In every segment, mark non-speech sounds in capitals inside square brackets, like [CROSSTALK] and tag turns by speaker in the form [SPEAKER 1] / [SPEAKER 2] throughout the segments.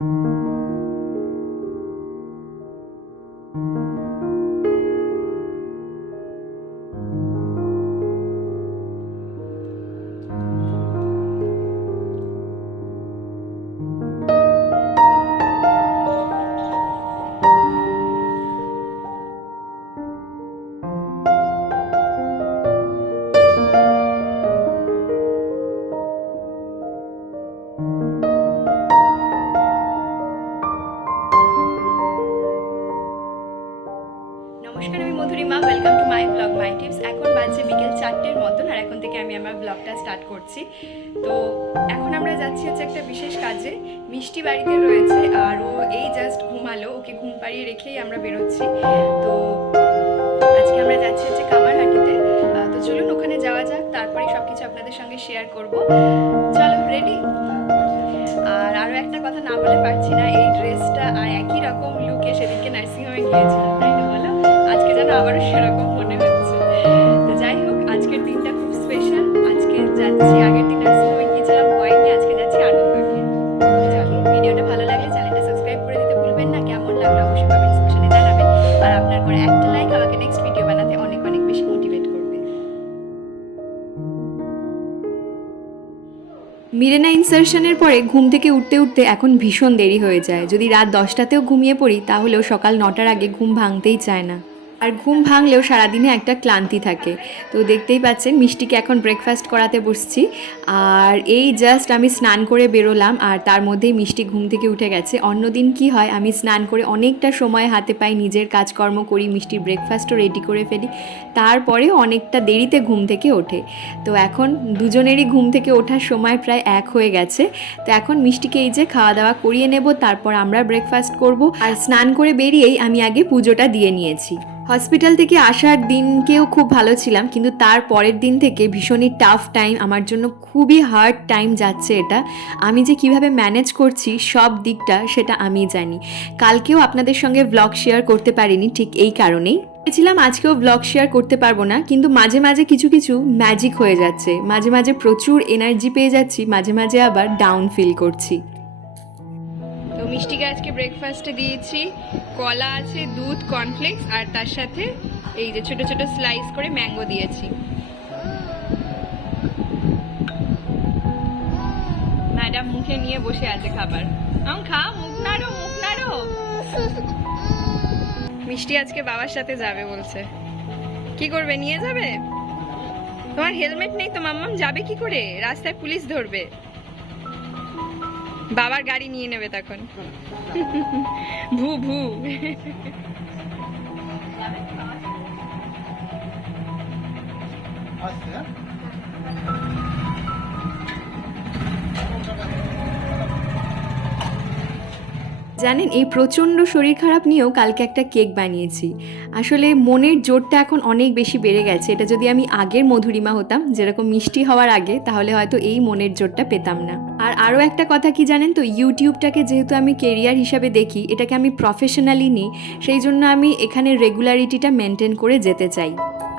[SPEAKER 1] নমস্কার আমি আমার ব্লগটা স্টার্ট করছি। তো এখন আমরা যাচ্ছি হচ্ছে একটা বিশেষ কাজে। মিষ্টি বাড়িতে রয়েছে আর ও এই জাস্ট ঘুমালো, ওকে ঘুম পাড়িয়ে রেখেই আমরা বেরোচ্ছি। তো আজকে আমরা যাচ্ছি হচ্ছে কামারহাটিতে। তো চলুন ওখানে যাওয়া যাক, তারপরে সব কিছু আপনাদের সঙ্গে শেয়ার করব। চলো রেডি আর আরও একটা কথা না বলে পারছি না, এই ড্রেসটা আর একই রকম লুকে সেদিনকে নার্সিংহোমে গিয়েছিলাম, তাই না বলো? আজকে যেন আবারও সেরকম মিরেনা ইনসার্শনের পরে ঘুম থেকে উঠতে উঠতে এখন ভীষণ দেরি হয়ে যায়। যদি রাত দশটাতেও ঘুমিয়ে পড়ি, তাহলেও সকাল নটার আগে ঘুম ভাঙতেই চায় না। আর ঘুম ভাঙলেও সারাদিনে একটা ক্লান্তি থাকে। তো দেখতেই পাচ্ছেন, মিষ্টিকে এখন ব্রেকফাস্ট করাতে বসছি। আর এই জাস্ট আমি স্নান করে বেরোলাম, আর তার মধ্যেই মিষ্টি ঘুম থেকে উঠে গেছে। অন্যদিন কি হয়, আমি স্নান করে অনেকটা সময় হাতে পাই, নিজের কাজকর্ম করি, মিষ্টির ব্রেকফাস্টও রেডি করে ফেলি। তারপরেও অনেকটা দেরিতে ঘুম থেকে ওঠে। তো এখন দুজনেরই ঘুম থেকে ওঠার সময় প্রায় এক হয়ে গেছে। তো এখন মিষ্টিকে এই যে খাওয়া দাওয়া করিয়ে নেব, তারপর আমরা ব্রেকফাস্ট করব। আর স্নান করে বেরিয়েই আমি আগে পুজোটা দিয়ে নিয়েছি। হসপিটাল থেকে আসার দিনকেও খুব ভালো ছিলাম, কিন্তু তার পরের দিন থেকে ভীষণই টাফ টাইম আমার জন্য খুবই হার্ড টাইম যাচ্ছে এটা। আমি যে কীভাবে ম্যানেজ করছি সব দিকটা সেটা আমি জানি। কালকেও আপনাদের সঙ্গে ব্লগ শেয়ার করতে পারিনি, ঠিক এই কারণেই। ভেবেছিলাম আজকেও ব্লগ শেয়ার করতে পারব না, কিন্তু মাঝে মাঝে কিছু কিছু ম্যাজিক হয়ে যাচ্ছে। মাঝে মাঝে প্রচুর এনার্জি পেয়ে যাচ্ছি, মাঝে মাঝে আবার ডাউন ফিল করছি। মিষ্টিকে আজকে ব্রেকফাস্টে দিয়েছি, কলা আছে, দুধ কর্নফ্লেক্স আর তার সাথে এই যে ছোট ছোট স্লাইস করে ম্যাঙ্গো দিয়েছি। ম্যাডাম মুখে নিয়ে বসে আছে খাবার। আম, খা, মুখ নাড়ো মুখ নাড়ো। মিষ্টি আজকে বাবার সাথে যাবে বলছে। কি করবে, নিয়ে যাবে? তোমার হেলমেট নেই তো, মাম্মাম, যাবে কি করে? রাস্তায় পুলিশ ধরবে। বাবার গাড়ি নিয়ে নেবে তখন। ভু ভু। জানেন, এই প্রচণ্ড শরীর খারাপ নিয়েও কালকে একটা কেক বানিয়েছি। আসলে মনের জোরটা এখন অনেক বেশি বেড়ে গেছে। এটা যদি আমি আগের মধুরিমা হতাম, যেরকম মিষ্টি হওয়ার আগে, তাহলে হয়তো এই মনের জোরটা পেতাম না। আর আরও একটা কথা কি জানেন তো? ইউটিউবটাকে যেহেতু আমি কেরিয়ার হিসাবে দেখি, এটাকে আমি প্রফেশনালি নিই, সেই জন্য আমি এখানে রেগুলারিটিটা মেনটেন করে যেতে চাই।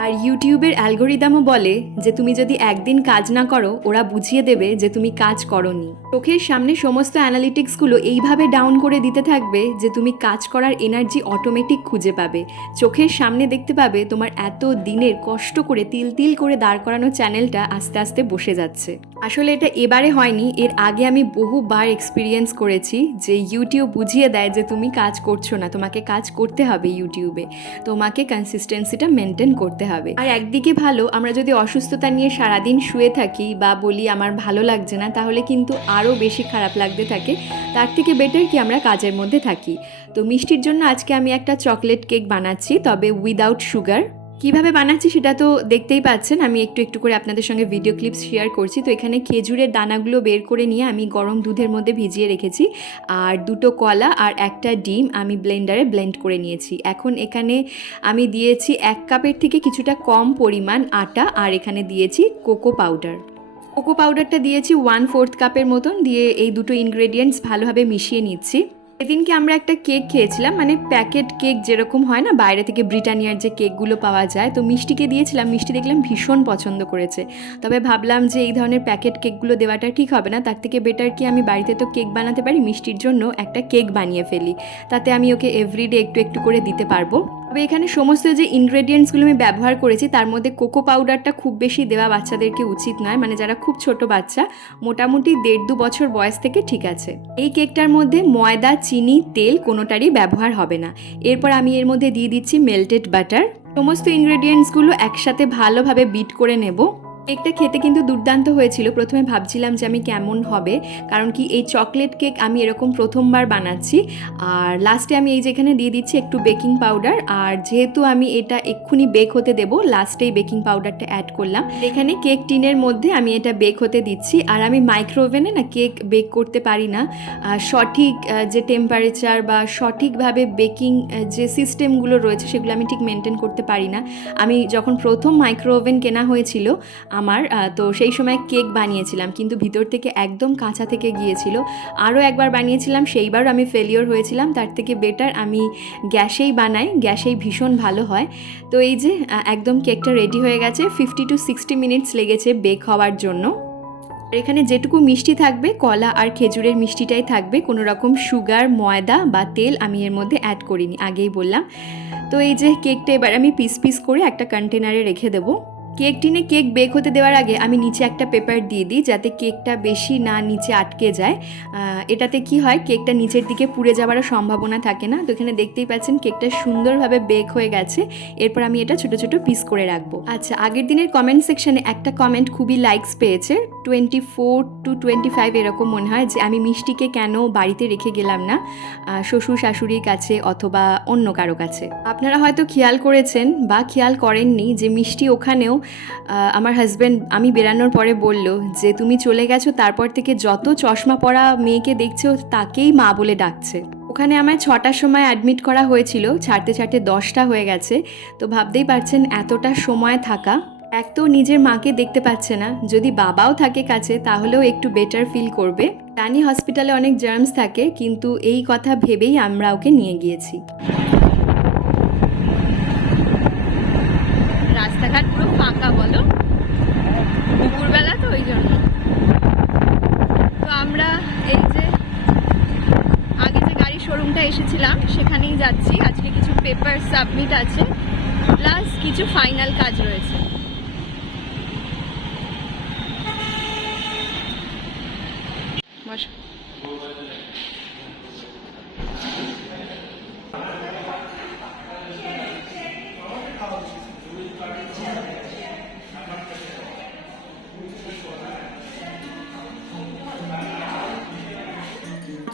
[SPEAKER 1] আর ইউটিউবের অ্যালগোরিদামও বলে যে, তুমি যদি একদিন কাজ না করো, ওরা বুঝিয়ে দেবে যে, তুমি কাজ করনি। চোখের সামনে সমস্ত অ্যানালিটিক্সগুলো এইভাবে ডাউন করে দিতে থাকবে যে, তুমি কাজ করার এনার্জি অটোমেটিক খুঁজে পাবে। চোখের সামনে দেখতে পাবে তোমার এত দিনের কষ্ট করে তিল তিল করে দাঁড় করানো চ্যানেলটা আস্তে আস্তে বসে যাচ্ছে। আসলে এটা এবারে হয়নি, এর আগে আমি বহুবার এক্সপিরিয়েন্স করেছি যে ইউটিউব বুঝিয়ে দেয় যে তুমি কাজ করছ না, তোমাকে কাজ করতে হবে ইউটিউবে তোমাকে কনসিস্টেন্সিটা মেনটেন করতে হবে। আর একদিকে ভালো, আমরা যদি অসুস্থতা নিয়ে সারাদিন শুয়ে থাকি বা বলি আমার ভালো লাগছে না, তাহলে কিন্তু আরও বেশি খারাপ লাগতে থাকে, তার থেকে বেটার কি আমরা কাজের মধ্যে থাকি। তো মিষ্টির জন্য আজকে আমি একটা চকলেট কেক বানাচ্ছি, তবে উইদাউট সুগার কীভাবে বানাচ্ছি সেটা তো দেখতেই পাচ্ছেন। আমি একটু একটু করে আপনাদের সঙ্গে ভিডিও ক্লিপস শেয়ার করছি। তো এখানে খেজুরের দানাগুলো বের করে নিয়ে আমি গরম দুধের মধ্যে ভিজিয়ে রেখেছি। আর দুটো কলা আর একটা ডিম আমি ব্লেন্ডারে ব্লেন্ড করে নিয়েছি। এখন এখানে আমি দিয়েছি এক কাপের থেকে কিছুটা কম পরিমাণ আটা আর এখানে দিয়েছি কোকো পাউডার। কোকো পাউডারটা দিয়েছি ওয়ান ফোর্থ কাপের মতন। দিয়ে এই দুটো ইনগ্রেডিয়েন্টস ভালোভাবে মিশিয়ে নিচ্ছি। সেদিনকে আমরা একটা কেক খেয়েছিলাম মানে প্যাকেট কেক যেরকম হয় না, বাইরে থেকে ব্রিটানিয়ার যে কেকগুলো পাওয়া যায়, তো মিষ্টিকে দিয়েছিলাম, মিষ্টি দেখলাম ভীষণ পছন্দ করেছে। তবে ভাবলাম যে এই ধরনের প্যাকেট কেকগুলো দেওয়াটা ঠিক হবে না, তার থেকে বেটার কি আমি বাড়িতে তো কেক বানাতে পারি? মিষ্টির জন্য একটা কেক বানিয়ে ফেলি। তাতে আমি ওকে এভরিডে একটু একটু করে দিতে পারব। তবে এখানে সমস্ত যে ইনগ্রেডিয়েন্টসগুলো আমি ব্যবহার করেছি, তার মধ্যে কোকো পাউডারটা খুব বেশি দেওয়া বাচ্চাদেরকে উচিত নয়। মানে যারা খুব ছোট বাচ্চা, মোটামুটি দেড় দু বছর বয়স থেকে ঠিক আছে। এই কেকটার মধ্যে ময়দা, চিনি, তেল কোনোটারই ব্যবহার হবে না। এরপর আমি এর মধ্যে দিয়ে দিচ্ছি মেল্টেড বাটার সমস্ত ইনগ্রেডিয়েন্টসগুলো একসাথে ভালোভাবে বিট করে নেব। কেকটা খেতে কিন্তু দুর্দান্ত হয়েছিল। প্রথমে ভাবছিলাম যে আমি কেমন হবে, কারণ কি এই চকলেট কেক আমি এরকম প্রথমবার বানাচ্ছি। আর লাস্টে আমি এই যেখানে দিয়ে দিচ্ছি একটু বেকিং পাউডার আর যেহেতু আমি এটা এক্ষুনি বেক হতে দেবো লাস্টেই বেকিং পাউডারটা অ্যাড করলাম। এখানে কেক টিনের মধ্যে আমি এটা বেক হতে দিচ্ছি, আর আমি মাইক্রোওভেনে না কেক বেক করতে পারি না। সঠিক যে টেম্পারেচার বা সঠিকভাবে বেকিং যে সিস্টেমগুলো রয়েছে, সেগুলো আমি ঠিক মেনটেন করতে পারি না। আমি যখন প্রথম মাইক্রোওভেন কেনা হয়েছিল আমার তো সেই সময় কেক বানিয়েছিলাম, কিন্তু ভিতর থেকে একদম কাঁচা থেকে গিয়েছিল। আরও একবার বানিয়েছিলাম সেইবার আমি ফেলিওর হয়েছিলাম, তার থেকে বেটার আমি গ্যাসেই বানাই, গ্যাসেই ভীষণ ভালো হয়। তো এই যে একদম কেকটা রেডি হয়ে গেছে ফিফটি টু সিক্সটি মিনিটস লেগেছে বেক হওয়ার জন্য। এখানে যেটুকু মিষ্টি থাকবে, কলা আর খেজুরের মিষ্টিটাই থাকবে, কোনো রকম সুগার ময়দা বা তেল আমি এর মধ্যে অ্যাড করিনি, আগেই বললাম। তো এই যে, কেকটা এবার আমি পিস পিস করে একটা কন্টেনারে রেখে দেবো। কেক টিনে কেক বেক হতে দেওয়ার আগে আমি নিচে একটা পেপার দিয়ে দিই যাতে কেকটা বেশি না নিচে আটকে যায়। এটাতে কি হয়, কেকটা নিচের দিকে পুড়ে যাওয়ারও সম্ভাবনা থাকে না। তো এখানে দেখতেই পাচ্ছেন কেকটা সুন্দরভাবে বেক হয়ে গেছে। এরপর আমি এটা ছোট ছোট পিস করে রাখব। আচ্ছা আগের দিনের কমেন্ট সেকশনে একটা কমেন্ট খুবই লাইকস পেয়েছে। Twenty four two twenty five এরকম মনে হয় যে আমি মিষ্টিকে কেন বাড়িতে রেখে গেলাম না শ্বশুর শাশুড়ির কাছে অথবা অন্য কারও কাছে। আপনারা হয়তো খেয়াল করেছেন বা খেয়াল করেননি যে মিষ্টি ওখানেও আমার হাজব্যান্ড আমি বেরানোর পরে বলল যে, তুমি চলে গেছো, তারপর থেকে যত চশমা পরা মেয়েকে দেখছ, তাকেই মা বলে ডাকছে। ওখানে আমায় ছটার সময় অ্যাডমিট করা হয়েছিল, ছাড়তে ছাড়তে দশটা হয়ে গেছে। তো ভাবতেই পারছেন, এতটা সময় থাকা, এক তো নিজের মাকে দেখতে পাচ্ছে না। যদি বাবাও থাকে কাছে, তাহলেও একটু বেটার ফিল করবে। জানি হসপিটালে অনেক জার্মস থাকে, কিন্তু এই কথা ভেবেই আমরা ওকে নিয়ে গিয়েছি।
[SPEAKER 2] রাস্তাঘাট পুরো ফাঁকা বলো? দুপুরবেলা তো ওই জন্য। তো আমরা এই যে আগে যে গাড়ির শোরুমটা এসেছিলাম, সেখানেই যাচ্ছি। আজকে কিছু পেপার সাবমিট আছে প্লাস কিছু ফাইনাল কাজ রয়েছে।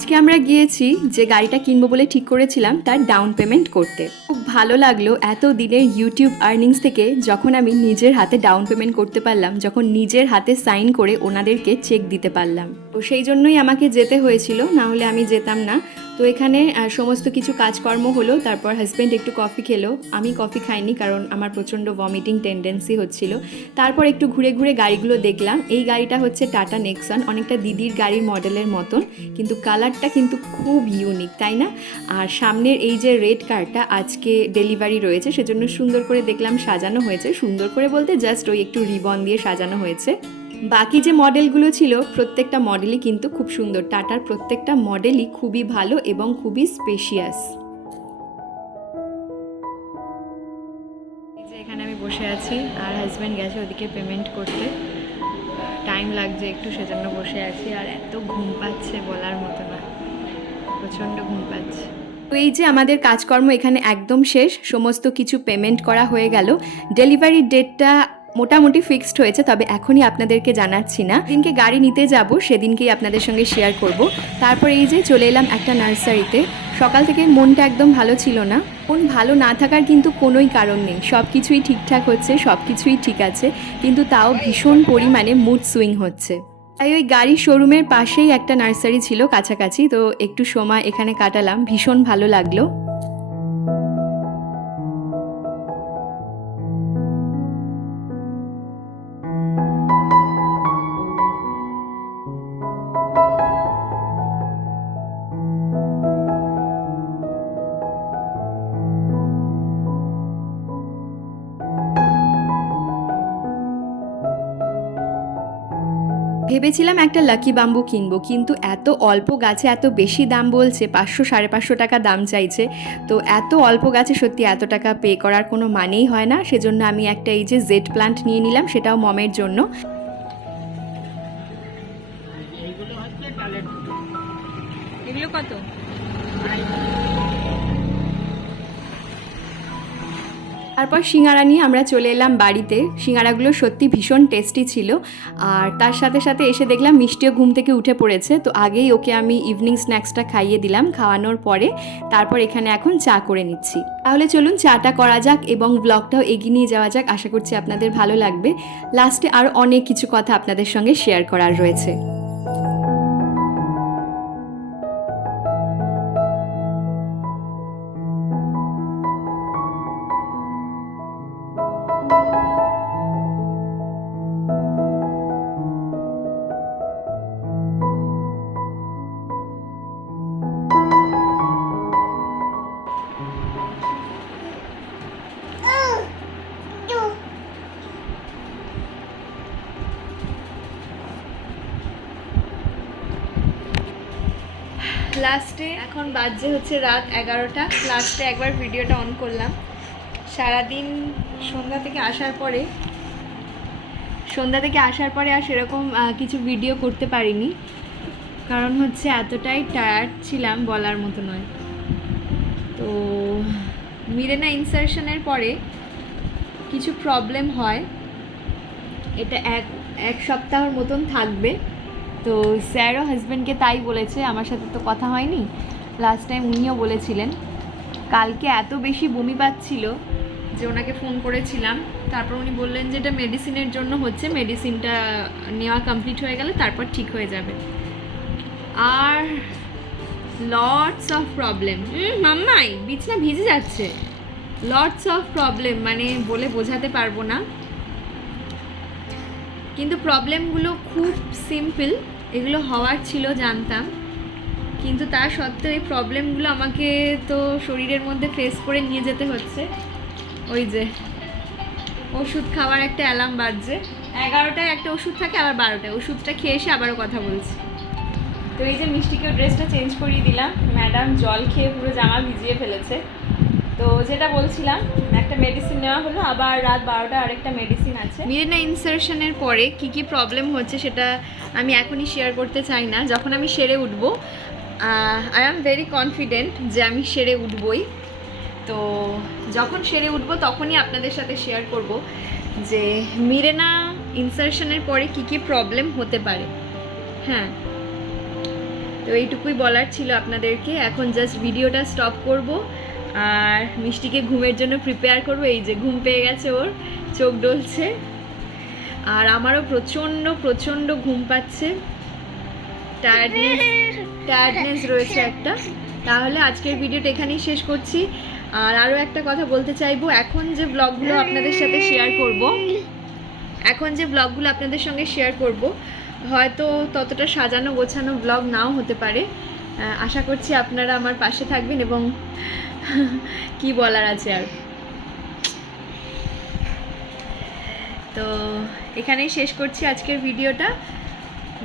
[SPEAKER 1] আজকে আমরা গিয়েছি যে গাড়িটা কিনবো বলে ঠিক করেছিলাম তার ডাউন পেমেন্ট করতে। খুব ভালো লাগল এত দিনের ইউটিউব আর্নিংস থেকে যখন আমি নিজের হাতে ডাউন পেমেন্ট করতে পারলাম, যখন নিজের হাতে সাইন করে ওনাদেরকে চেক দিতে পারলাম। তো সেই জন্যই আমাকে যেতে হয়েছিল, না হলে আমি যেতাম না। তো এখানে সমস্ত কিছু কাজকর্ম হলো, তারপর হাজব্যান্ড একটু কফি খেলো। আমি কফি খাইনি কারণ আমার প্রচণ্ড ভমিটিং টেন্ডেন্সি হচ্ছিল। তারপর একটু ঘুরে ঘুরে গাড়িগুলো দেখলাম। এই গাড়িটা হচ্ছে টাটা নেক্সন অনেকটা দিদির গাড়ির মডেলের মতন, কিন্তু কালারটা কিন্তু খুব ইউনিক তাই না? আর সামনের এই যে রেড কারটা আজকে ডেলিভারি রয়েছে, সেজন্য সুন্দর করে দেখলাম সাজানো হয়েছে। সুন্দর করে বলতে জাস্ট ওই একটু রিবন দিয়ে সাজানো হয়েছে। বাকি যে মডেলগুলো ছিল প্রত্যেকটা মডেলই কিন্তু খুব সুন্দর। টাটার প্রত্যেকটা মডেলই খুবই ভালো এবং খুবই স্পেশিয়াস এই যে এখানে আমি বসে আছি আর হাজব্যান্ড গেছে ওদিকে পেমেন্ট করতে। টাইম লাগছে একটু সেজন্য বসে আছি আর এত ঘুম পাচ্ছে বলার মতো না। প্রচণ্ড ঘুম পাচ্ছে। তো এই যে আমাদের কাজকর্ম এখানে একদম শেষ সমস্ত কিছু পেমেন্ট করা হয়ে গেল। ডেলিভারি ডেটটা মোটামুটি ফিক্সড হয়েছে, তবে এখনই আপনাদেরকে জানাচ্ছি না। দিনকে গাড়ি নিতে যাব, সেদিনকেই আপনাদের সঙ্গে শেয়ার করব। তারপর এই যে চলে এলাম একটা নার্সারিতে সকাল থেকে মনটা একদম ভালো ছিল না। মন ভালো না থাকার কিন্তু কোনোই কারণ নেই। সব কিছুই ঠিকঠাক হচ্ছে সব কিছুই ঠিক আছে, কিন্তু তাও ভীষণ পরিমাণে মুড সুইং হচ্ছে। তাই ওই গাড়ির শোরুমের পাশেই একটা নার্সারি ছিল কাছাকাছি, তো একটু সময় এখানে কাটালাম। ভীষণ ভালো লাগল। ভেবেছিলাম একটা লাকি বাম্বু কিনবো কিন্তু এত অল্প গাছে এত বেশি দাম বলছে পাঁচশো সাড়ে পাঁচশো টাকা দাম চাইছে। তো এত অল্প গাছে সত্যি এত টাকা পে করার কোনো মানেই হয় না। সেজন্য আমি একটা এই যে জেড প্লান্ট নিয়ে নিলাম সেটাও মমের জন্য।
[SPEAKER 3] এইগুলো হচ্ছে ডালের দুটো
[SPEAKER 2] এগুলো কত?
[SPEAKER 1] তারপর সিঙ্গারা নিয়ে আমরা চলে এলাম বাড়িতে। সিঙ্গারাগুলো সত্যি ভীষণ টেস্টি ছিল। আর তার সাথে সাথে এসে দেখলাম মিষ্টিও ঘুম থেকে উঠে পড়েছে। তো আগেই ওকে আমি ইভিনিং স্ন্যাক্সটা খাইয়ে দিলাম খাওয়ানোর পরে। তারপর এখানে এখন চা করে নিচ্ছি। তাহলে চলুন চাটা করা যাক এবং ব্লগটাও এগিয়ে নিয়ে যাওয়া যাক। আশা করছি আপনাদের ভালো লাগবে। লাস্টে আরও অনেক কিছু কথা আপনাদের সঙ্গে শেয়ার করার রয়েছে।
[SPEAKER 2] লাস্টে, এখন বাজে হচ্ছে রাত এগারোটা। লাস্টে একবার ভিডিওটা অন করলাম। সারাদিন সন্ধ্যা থেকে আসার পরে, সন্ধ্যা থেকে আসার পরে আর সেরকম কিছু ভিডিও করতে পারিনি। কারণ হচ্ছে এতটাই টায়ার্ড ছিলাম বলার মতো নয়। তো মিরেনা ইনসার্শনের পরে কিছু প্রবলেম হয়। এটা এক এক সপ্তাহের মতন থাকবে। তো স্যারও হাজব্যান্ডকে তাই বলেছে, আমার সাথে তো কথা হয়নি। লাস্ট টাইম উনিও বলেছিলেন। কালকে এত বেশি বমি পাচ্ছিল যে ওনাকে ফোন করেছিলাম। তারপর উনি বললেন যে এটা মেডিসিনের জন্য হচ্ছে মেডিসিনটা নেওয়া কমপ্লিট হয়ে গেলে তারপর ঠিক হয়ে যাবে। আর লটস অফ প্রবলেম মাম্মাই, বিছনা ভিজে যাচ্ছে। লটস অফ প্রবলেম মানে বলে বোঝাতে পারব না। কিন্তু প্রবলেমগুলো খুব সিম্পল এগুলো হওয়ার ছিল, জানতাম। কিন্তু তা সত্ত্বেও এই প্রবলেমগুলো আমাকে তো শরীরের মধ্যে ফেস করে নিয়ে যেতে হচ্ছে। ওই যে, ওষুধ খাওয়ার একটা অ্যালার্ম বাজছে। এগারোটায় একটা ওষুধ থাকে, আবার বারোটায়। ওষুধটা খেয়ে এসে আবারও কথা বলছি। তো এই যে মিষ্টিকে ড্রেসটা চেঞ্জ করিয়ে দিলাম। ম্যাডাম জল খেয়ে পুরো জামা ভিজিয়ে ফেলেছে। তো যেটা বলছিলাম, একটা মেডিসিন নেওয়া হলো, আবার রাত বারোটা আরেকটা মেডিসিন আছে। মিরেনা ইনসার্শনের পরে কি কি প্রবলেম হচ্ছে সেটা আমি এখনই শেয়ার করতে চাই না। যখন আমি সেরে উঠব আই অ্যাম ভেরি কনফিডেন্ট যে আমি সেরে উঠবই। তো যখন সেরে উঠব, তখনই আপনাদের সাথে শেয়ার করব যে মিরেনা ইনসার্শনের পরে কি কি প্রবলেম হতে পারে। হ্যাঁ। তো এইটুকুই বলার ছিল আপনাদেরকে। এখন জাস্ট ভিডিওটা স্টপ করব। আর মিষ্টিকে ঘুমের জন্য প্রিপেয়ার করব। এই যে ঘুম পেয়ে গেছে ওর, চোখ ডলছে। আর আমারও প্রচণ্ড প্রচণ্ড ঘুম পাচ্ছে। টায়ার্ডনেস টায়ার্ডনেস রয়েছে একটা। তাহলে আজকের ভিডিওটা এখানেই শেষ করছি। আর আরও একটা কথা বলতে চাইব। এখন যে ব্লগগুলো আপনাদের সাথে শেয়ার করব, এখন যে ব্লগগুলো আপনাদের সঙ্গে শেয়ার করব, হয়তো ততটা সাজানো গোছানো ব্লগ নাও হতে পারে। আশা করছি আপনারা আমার পাশে থাকবেন এবং [LAUGHS] কি বলার আছে আর? তো এখানেই শেষ করছি আজকের ভিডিওটা।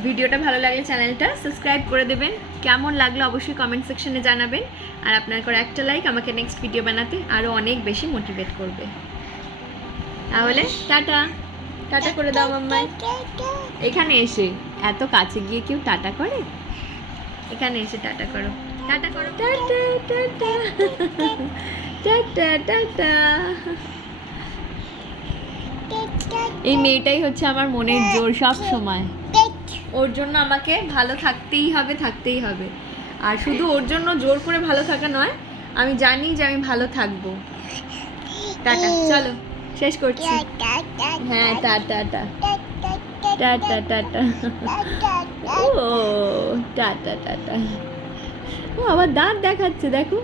[SPEAKER 2] ভিডিওটা ভালো লাগলে চ্যানেলটা সাবস্ক্রাইব করে দেবেন। কেমন লাগল অবশ্যই কমেন্ট সেকশনে জানাবেন। আর আপনার করা একটা লাইক আমাকে নেক্সট ভিডিও বানাতে আরও অনেক বেশি মোটিভেট করবে। তাহলে টাটা। টাটা করে দাও মাম্মাই। এখানে এসে, এত কাছে গিয়ে কেউ টাটা করে? এখানে এসে টাটা করো। টাটা করো। Tata tata. Tata tata. এই মেয়েটাই হচ্ছে আমার মনের জোর সব সময়। ওর জন্য আমাকে ভালো থাকতেই হবে থাকতেই হবে। আর শুধু ওর জন্য জোর করে ভালো থাকা নয় আমি জানি যে আমি ভালো থাকব। টাটা চলো শেষ করছি। হ্যাঁ টাটা টাটা টাটা টাটা ও টাটা টাটা ও আবার দাঁত দেখাচ্ছে দেখো।